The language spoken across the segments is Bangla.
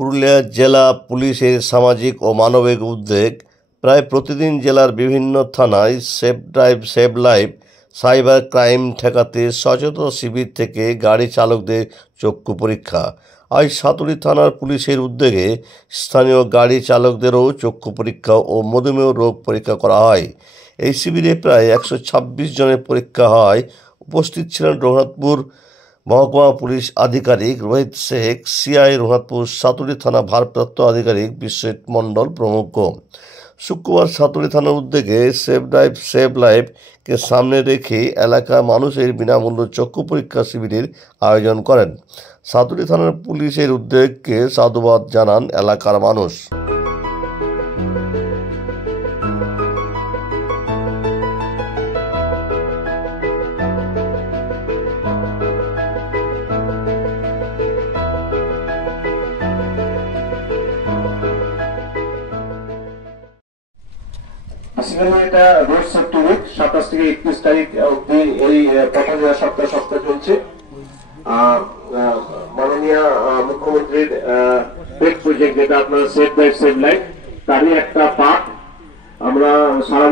পুরুলিয়া জেলা পুলিশের সামাজিক ও মানবিক উদ্যোগ প্রায় প্রতিদিন জেলার বিভিন্ন থানায় save drive save life cyber crime ঠেকাতে সচেতন শিবির থেকে গাড়ি চালকদের চক্ষু পরীক্ষা। আজ সাতুরি থানার পুলিশের উদ্যোগে স্থানীয় গাড়ি চালকদেরও চক্ষু পরীক্ষা ও মধুমেহ রোগ পরীক্ষা করা হয়। এই শিবিরে প্রায় 126 জনের পরীক্ষা হয়। উপস্থিত ছিলেন রঘুনাথপুর মহকুমা পুলিশ আধিকারিক রোহিত শেখ, সিআই রঘুনাথপুর সাতুরি থানা ভারপ্রাপ্ত আধিকারিক বিশ্বজিৎ মণ্ডল প্রমুখ। শুক্রবার সাতুরি থানার উদ্যোগে সেভ ড্রাইভ সেভ লাইফকে সামনে রেখে এলাকার মানুষের বিনামূল্য চক্ষু পরীক্ষা শিবিরের আয়োজন করেন। সাতুরি থানার পুলিশের উদ্যোগকে সাধুবাদ জানান এলাকার মানুষ। এটা রোড সেফটি উইক 27 থেকে 31 তারিখ অবধি এই প্রথম সপ্তাহ চলছে। মাননীয় মুখ্যমন্ত্রীর পেড প্রজেক্ট যেটা আপনার সেভ ড্রাইভ সেভ লাইফ তারই একটা পার্ট আমরা সারা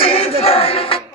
Save life.